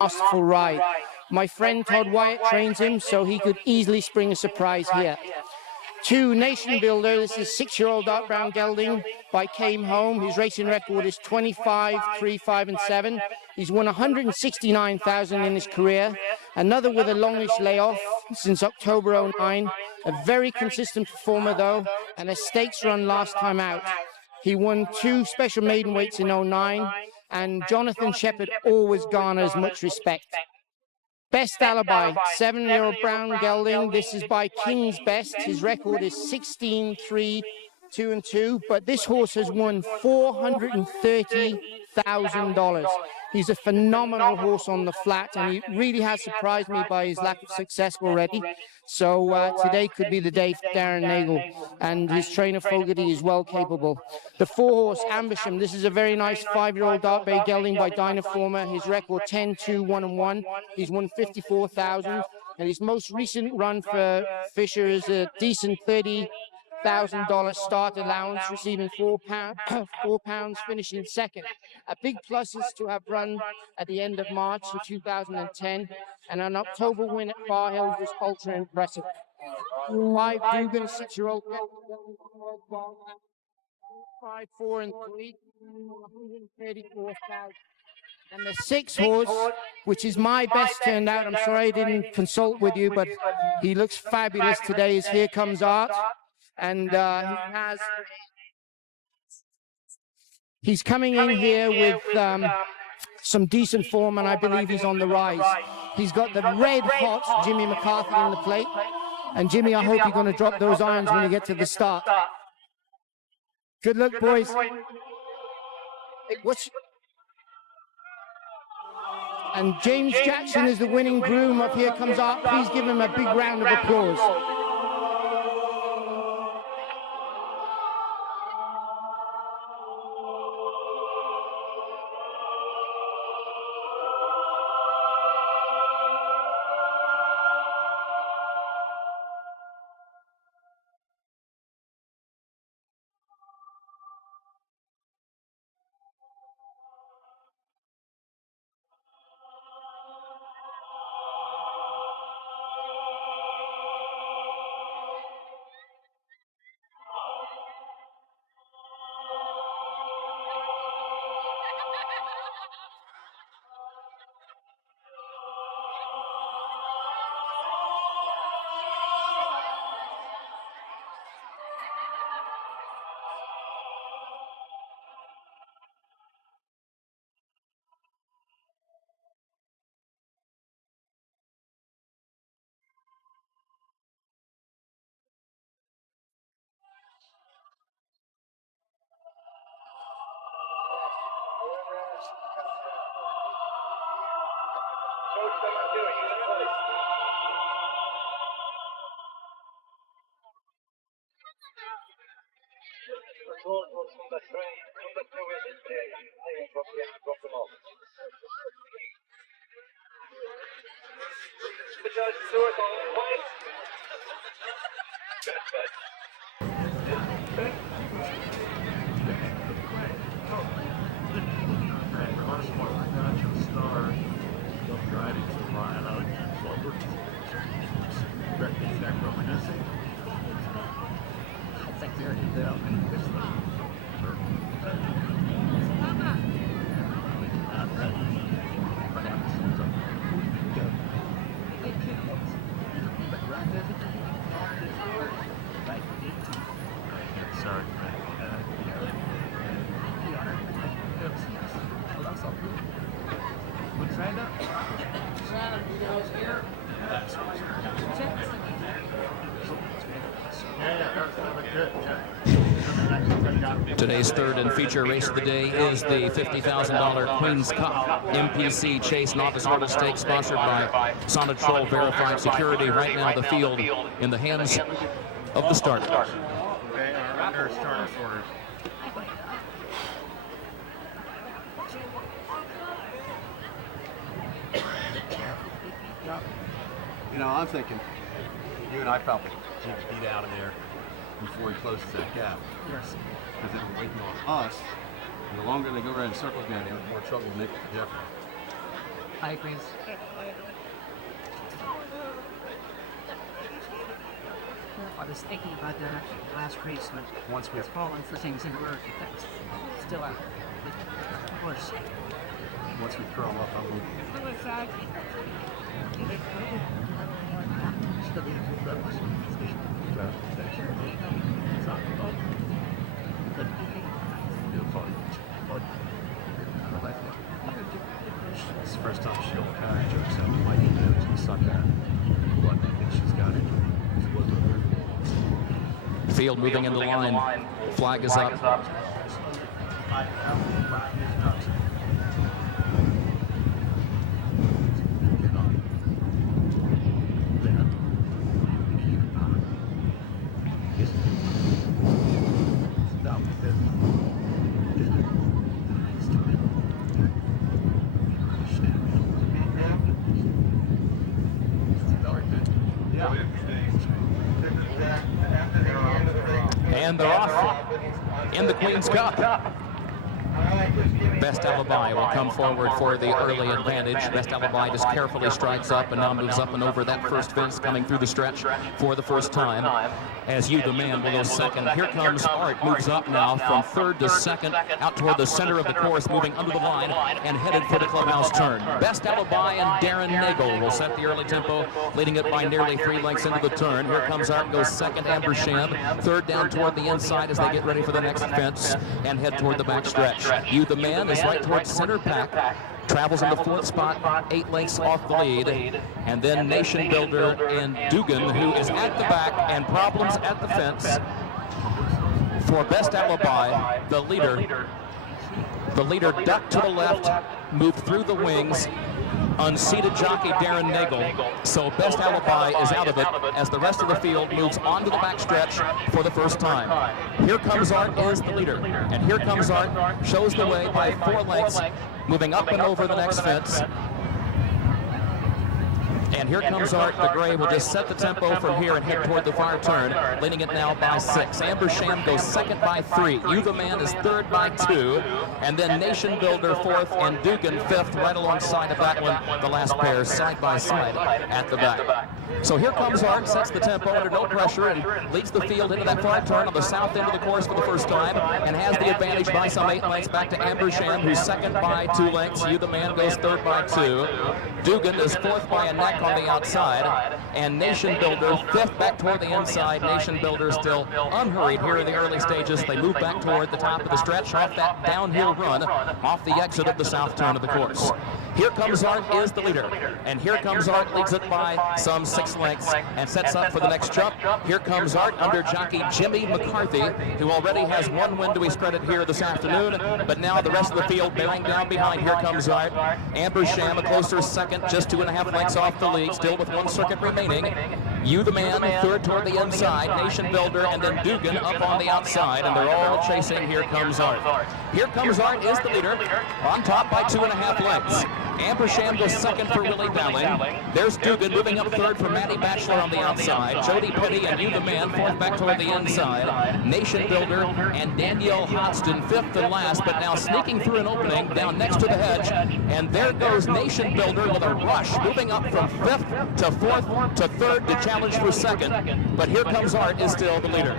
masterful ride. My friend Todd Wyatt trains him, so he could easily spring a surprise here. 2, Nation Builder. This is 6-year-old dark brown gelding by Came Home. His racing record is 25, 3, 5, and 7. He's won 169,000 in his career. Another with a longish layoff since October 09. A very consistent performer though, and a stakes run last time out. He won 2 special maiden weights in 09, and Jonathan Shepherd always garners much respect. Best Alibi, 7-year-old brown gelding. This is by King's Best. His record is 16, 3, 2, and 2, but this horse has won $430,000. He's a phenomenal horse on the flat, and he really has surprised me by his lack of success already. So today could be the day for Darren Nagel, and his trainer Fogarty is well capable. The 4-horse Ambersham. This is a very nice 5-year-old dark bay gelding by Dynaformer. His record 10, 2, 1, and 1. He's won 54,000, and his most recent run for Fisher is a decent $30,000 start allowance, receiving £4, finishing second. A big plus is to have run at the end of March in 2010, and an October win at Far Hills was ultra impressive. 5, Dugan, 6-year-old, 5, 4, and 3, 134,000. And the 6-horse, which is my best turned out, I'm sorry I didn't consult with you, but he looks fabulous today, is Here Comes Art. And he's coming in here with some decent form, and I believe he's on the rise. He's got the red-hot Jimmy McCarthy in the plate. And Jimmy, I hope you're going to drop those irons when you get to the start. Good luck, boys. And James Jackson is the winning groom of Here Comes Art. Please give him a big round of applause. Today's third and feature race of the day is the $50,000 Queen's Cup MPC Chase Novice Order Stakes, sponsored by Sonatrol Verified Security. Right now the field in the hands of the starter. Okay, our under starter orders. You know, I'm thinking you and I probably need to beat out of there before he closes that gap. Yes. Because if they're waiting on us, and the longer they go around in circles down there, the more trouble Nick and Jeff. I agree. I was thinking about that actually last race when Once we falling for things in work. That's still out. Of course. once we throw them up, I'm moving. Still be It's the first time she'll kind of jokes out the mic and she's sucked at. But I think she's got it. Field moving into line. Flag is up. And they're off in the Queen's Cup. Best Alibi will come forward for the early advantage. Best Alibi just carefully strides up and now moves up and over that first fence, coming through the stretch for the first time. As You the Man will go second. Here comes Art, moves up now from third to second, out toward the center of the course, moving under the line and headed for the clubhouse turn. Best Alibi and Darren Nagel will set the early tempo, leading it by nearly 3 lengths into the turn. Here comes Art, goes second, Ambersham, third down toward the inside as they get ready for the next fence and head toward the back stretch. You the Man is right towards center pack, travels in the fourth spot, 8 lengths off the lead, and then Nation Builder and Dugan, who is at the back, and problems at the fence for Best Alibi. The leader ducked to the left, moved through the wings, unseated jockey Darren Nagel. So Best Alibi is out of it as the rest of the field moves onto the backstretch for the first time. Here Comes Art is the leader, and Here Comes Art shows the way by 4 lengths, moving up and over the next fence. And Here Comes Art, the gray, will just set the tempo from here and head toward the far turn, leading it now by 6. Ambersham goes second by 3. You the Man is third by 2. And then Nation Builder fourth and Dugan fifth, right alongside of that one. The last pair side by side at the back. So Here Comes Art sets the tempo under no pressure and leads the field into that far turn on the south end of the course for the first time and has the advantage by some 8 lengths back to Ambersham, who's second by 2 lengths. You the Man goes third by 2. Dugan is fourth by a neck on the outside, and Nation Builder fifth back toward the inside. Nation Builder still unhurried here in the early stages. They move back toward the top of the stretch off that downhill run off the exit of the south turn of the course. Here Comes Art is the leader, and Here Comes Art leads it by some 6 lengths and sets up for the next jump. Here Comes Art under jockey Jimmy McCarthy, who already has 1 win to his credit here this afternoon, but now the rest of the field bearing down behind Here Comes Art. Ambersham a closer second, just 2.5 lengths off the lead, still with 1 circuit remaining. You the Man third toward the inside, Nation Builder, and then Dugan up on the outside, and they're all chasing Here Comes Art. Here Comes Art is the leader, on top by 2.5 lengths. Ambersham goes second for Willie Dowling. There's Dugan moving up third for Matty Batchelor on the outside. Jody Petty and You the Man fourth back toward the inside. Nation Builder and Danielle Hodgson fifth and last, but now sneaking through an opening down next to the hedge. And there goes Nation Builder with a rush, moving up from fifth to fourth to third to challenge for second. But Here Comes Art is still the leader.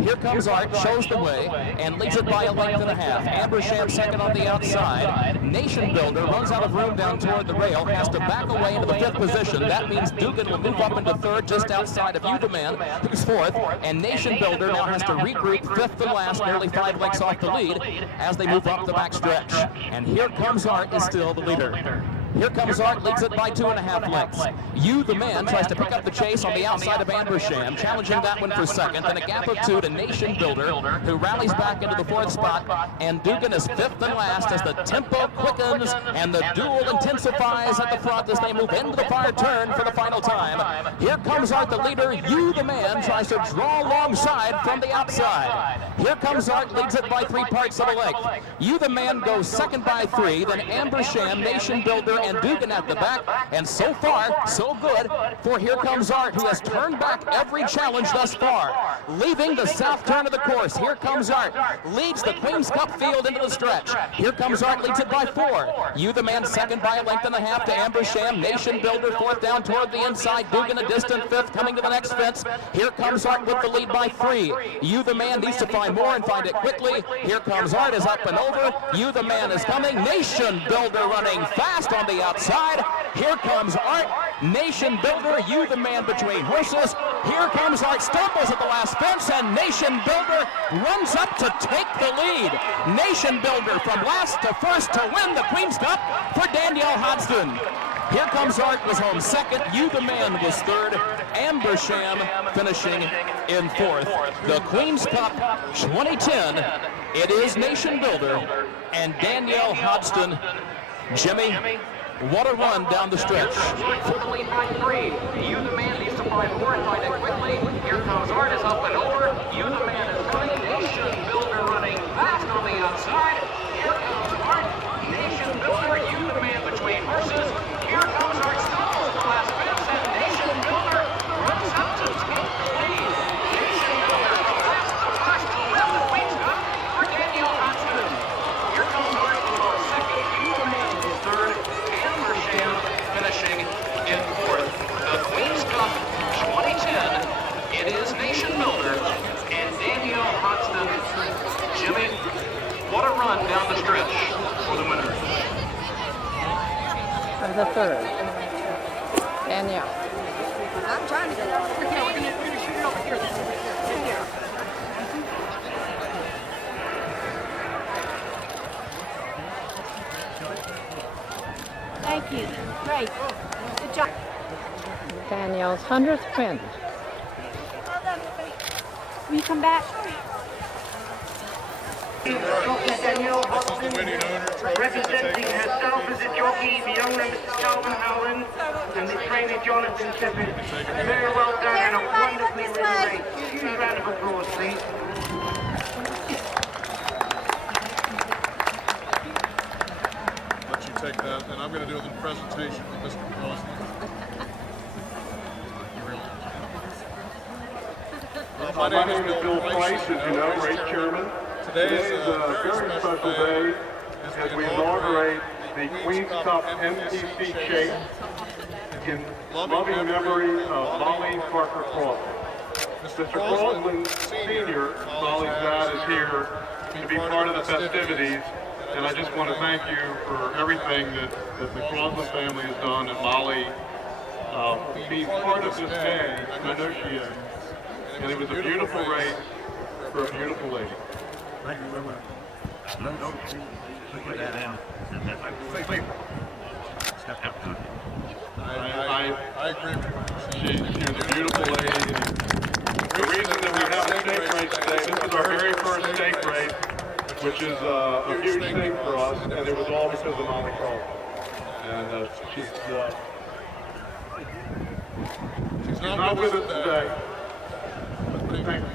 Here Comes Art shows the way and leads it by 1.5 lengths. Ambersham second on the outside. Nation Builder runs out of room down toward the rail, has to back away into the 5th position. That means Dugan will move up into 3rd just outside of You the Man, who's 4th, and Nation Builder now has to regroup 5th and last, nearly 5 lengths off the lead as they move up the back stretch. And Here Comes Art is still the leader. Here Comes Art leads it by 2.5 lengths. You the Man tries to pick up the chase on the outside of Ambersham, challenging that one for second. Then a gap of 2 to Nation Builder, who rallies back into the 4th spot. And Dugan is 5th and last as the tempo quickens and the duel intensifies at the front as they move into the far turn for the final time. Here Comes Art, the leader. You the Man tries to draw alongside from the outside. Here Comes Art leads it by 3 parts of a length. You the Man goes second by 3, then Ambersham, Nation Builder, and Dugan at the back. And so far, so good for Here Comes Art, who has turned back every challenge thus far. Leaving the south turn of the course, Here Comes Art leads the Queen's Cup field into the stretch. Here Comes Art leads it by 4. You the Man second by a length and a half to Ambersham. Nation Builder fourth down toward the inside. Dugan a distant fifth coming to the next fence. Here Comes Art with the lead by 3. You the Man needs to find more and find it quickly. Here Comes Art is up and over. You the Man is coming. Nation Builder running fast on the outside. Here Comes Art. Nation Builder, You the Man between horses. Here Comes Art, stumbles at the last fence, and Nation Builder runs up to take the lead. Nation Builder from last to first to win the Queen's Cup for Danielle Hodgson. Here Comes Art was home second. You the Man was third. Ambersham finishing in fourth. The Queen's Cup 2010. It is Nation Builder and Danielle Hodgson. Jimmy, what a run down the stretch. For the lead by 3. You the Man needs to find more and find it quickly. Here Comes Art is up and over. You the Man is running. Nation Builder running fast on the outside. Here comes Art. Nation Builder, You the Man between horses. Here comes Art, stumbles the last fence, and Nation Builder runs up to take the lead. Nation Builder from last to first to win the Queen's Cup for Danielle Hodgson. Here comes Art on second. You the Man is third. Ambersham finishing in fourth. The Queen's Cup 2010. It is Nation Builder and Danielle Hodgson. Jimmy, what a run down the stretch for the winners. The third. Danielle. I'm trying to get over here. We're going to shoot it over here. Thank you. Great. Good job. Danielle's 100th win. Will you come back? Dr. Danielle Hodgson, representing herself as a jockey, the owner Mr. Calvin Howland, and the trainer Jonathan Shepherd. Very well done and a wonderfully ridden race. Huge round of applause, please. Let you take that, and I'm going to do the presentation with Mr. Gwathmey. My name is Bill Price, as you know, great chairman. Today is a very special day as we inaugurate the Queen's Cup MPC Chase in loving memory of Molly Parker Crosland. Mr. Crosland Sr., Molly's dad, is here to be part of the festivities, and I just want to thank you for everything that the Crosland family has done, and Molly being part of this day. I know she is. And it was a beautiful race for a beautiful lady. Thank you very much. Put that down. I agree with you. She was a beautiful lady. The reason that we have a stake race today, this is our very first stake race, which is a huge thing for us, and it was all because of Molly Crosland. And she's not with us today. Thank you.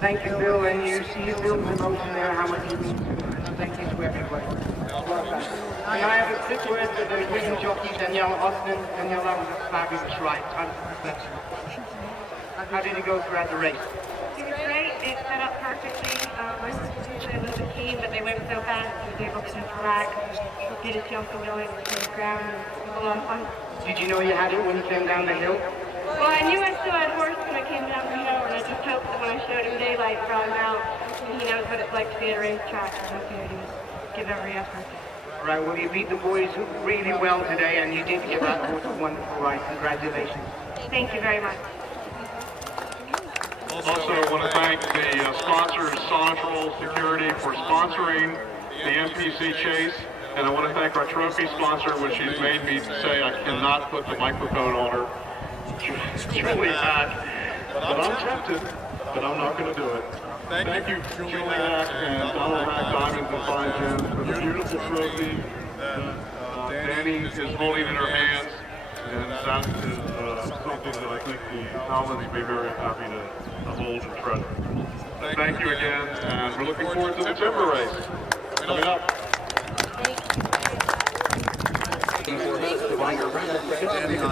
Thank you, Bill, and you see Bill's emotion there, how much you mean to thank you to everybody. Well done. And I have a quick word to the winning jockey, Danielle Hodgson. Danielle, that was a fabulous ride. How did it go throughout the race? It was great. It set up perfectly. My sister was a little bit keen, but they went so fast. I was able to interact, get his jump going to the ground, and it was a lot of fun. Did you know you had it when you came down the hill? Well, I knew I still had horse when I came down the hill, and I just hoped that when I showed him daylight, brought him out, and he knows what it's like to be at a racetrack, and he's going to give every effort. All right, well, you beat the boys really well today, and you did give that horse a wonderful ride. Congratulations. Thank you very much. Also, I want to thank the sponsors, Sonatrol Security, for sponsoring the MPC Chase. And I want to thank our trophy sponsor, which she's made me say I cannot put the microphone on her. It's really bad. But I'm tempted, but I'm not going to do it. Thank you, Julie Hack and Donald Hack Diamonds and Fine Gems, for the beautiful trophy that Danny is holding in her hands. And that is something that I think the Howlands will be very happy to hold and treasure. Thank you again, and we're looking forward to the timber race coming up. Thank you.